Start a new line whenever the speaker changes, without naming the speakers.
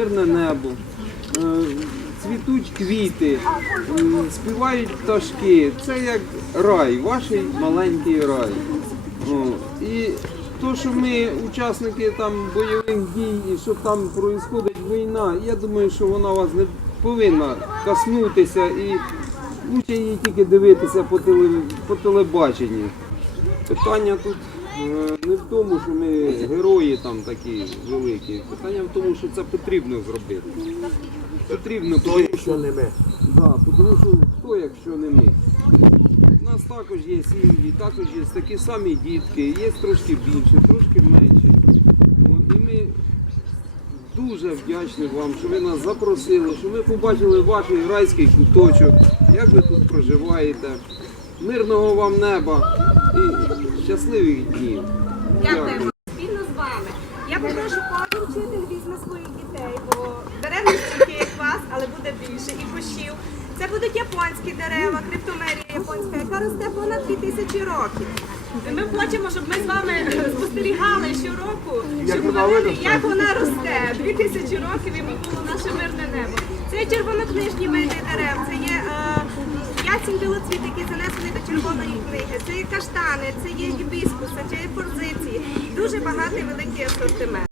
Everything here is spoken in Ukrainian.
мирне небо, е, цвітуть квіти, співають пташки. Це як рай, ваш маленький рай. І то, що ми учасники там бойових дій і що там відбувається війна, я думаю, що вона вас не повинна коснутися і лучше її тільки дивитися по, телебаченню. Питання тут не в тому, що ми герої там такі великі. Питання в тому, що це потрібно зробити. Потрібно, Хто, тому якщо не ми? Да, тому що хто, якщо не ми? У нас також є сім'ї, також є такі самі дітки, є трошки більше, трошки менше. Ну, і ми дуже вдячні вам, що ви нас запросили, що ми побачили ваш райський куточок, як ви тут проживаєте. Мирного вам неба і щасливих днів.
Дякуємо спільно з вами. Я попрошу кожен вчитель візьме своїх дітей, бо дерев не стільки, як вас, але буде більше і кущів. Це будуть японські дерева, криптомерія японська, яка росте понад 2000 років. Ми хочемо, щоб ми з вами спостерігали щороку, щоб говорили, як вона росте. 2000 років і було наше мирне небо. Це червонокнижні види дерев, це є е, ясінь білоцвіт, який занесений до червоної книги, це є каштани, це є гібіскуси, це є форзиції. Дуже багатий великий асортимент.